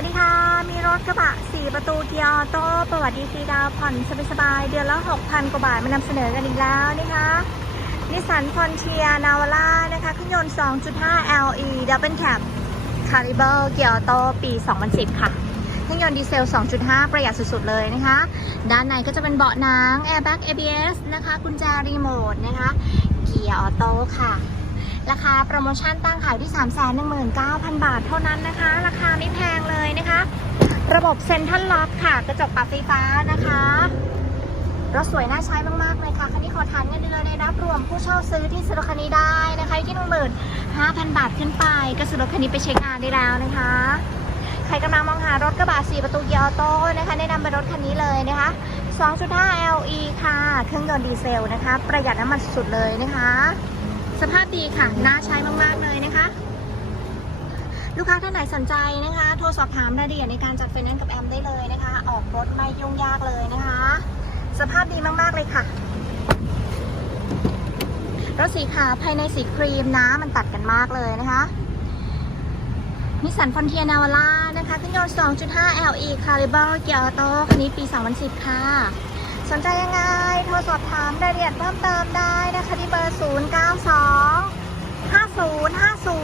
วัสดีค่ะ มีรถกระบะ 4 ประตูเกียร์ออโต้ประวัติดีฟรีดาวผ่อนสบายๆ เดือนละ 6,000 กว่าบาทมานำเสนอกันอีกแล้วนะคะนิสสันฟอนเทียนาวาร่านะคะเครื่องยนต์ 2.5 LE Double Cab Caliber เกียร์ออโต้ปี 2010 ค่ะเครื่องยนต์ดีเซล 2.5 ประหยัดสุดๆ เลยนะคะ ด้านในก็จะเป็นเบาะหนัง Airbag ABS นะคะ กุญแจรีโมทนะคะ เกียร์ออโต้ค่ะ ราคาโปรโมชั่นตั้งขายที่ 319,000 บาทเท่านั้นนะคะ ราคาไม่แพงเลยนะคะ ระบบเซ็นทรัลล็อกค่ะ กระจกปรับไฟฟ้านะคะรถสวยน่าใช้มากๆเลยค่ะ คันนี้ขอทานเงินเดือนเลยนะรวมผู้เช่าซื้อที่ซื้อรถคันนี้ได้นะคะที่หนึ่งหมื่นห้าพันบาทขึ้นไป ก็ซื้อรถคันนี้ไปเช็คงานได้แล้วนะคะ ใครกำลังมองหารถกระบะ4ประตูเกียร์ออโต้นะคะแนะนำเป็นรถคันนี้เลยนะคะ 2.5 LE ค่ะ เครื่องยนต์ดีเซลนะคะ ประหยัดน้ำมันสุดเลยนะคะ สภาพดีค่ะ น่าใช้มาก ๆ เลยนะคะ ลูกค้าท่านไหนสนใจนะคะ โทรสอบถามรายละเอียดในการจัดไฟแนนซ์กับแอมได้เลยนะคะ ออกรถไม่ยุ่งยากเลยนะคะ สภาพดีมาก ๆ เลยค่ะ รถสีขาวภายในสีครีมนะ มันตัดกันมากเลยนะคะนิสสันฟอนเทียนาวาร่านะคะเครื่องยนต์ 2.5 LE Caliber เกียร์ออโต้คันนี้ปี 2010 ค่ะ สนใจยังไง โทรสอบถามรายละเอียดเพิ่มเติมได้นะคะที่เบอร์ 0 9 2 0 5 0